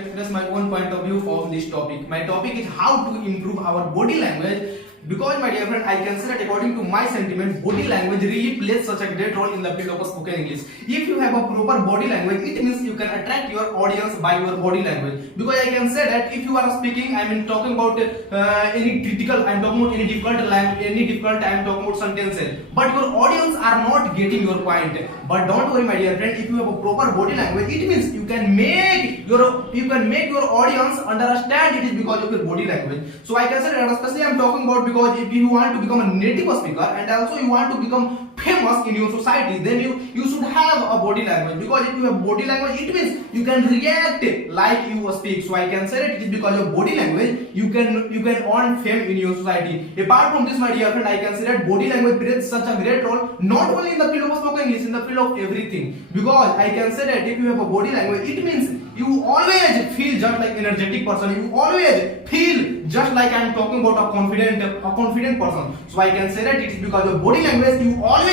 express my own point of view on this topic. My topic is how to improve our body language. Because my dear friend, I consider that according to my sentiments, body language really plays such a great role in the field of spoken English. If you have a proper body language, it means you can attract your audience by your body language. Because I can say that if you are speaking, I mean talking about any critical, I am talking about any difficult language, any difficult, I am talking about sentences. But your audience are not getting your point. But don't worry, my dear friend, if you have a proper body language, it means you can make your audience understand it is because of your body language. So I can say that especially I am talking about because if you want to become a native speaker and also you want to become famous in your society, then you should have a body language. Because if you have body language, it means you can react like you speak. So I can say that it is because of body language you can earn fame in your society. Apart from this, my dear friend, I can say that body language plays such a great role not only in the field of spoken English, in the field of everything. Because I can say that if you have a body language, it means you always feel just like energetic person. You always feel just like I am talking about a confident person. So I can say that it is because of body language you always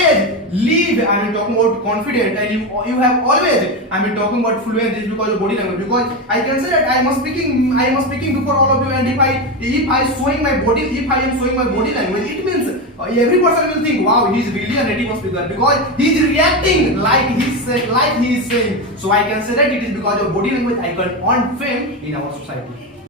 live. I mean talking about confident, and you have always I mean talking about fluent is because of body language. Because I can say that I am speaking before all of you, and if I am showing my body language, it means every person will think, wow, he is really a native speaker because he is reacting like he is saying. So I can say that it is because of body language I can earn fame in our society.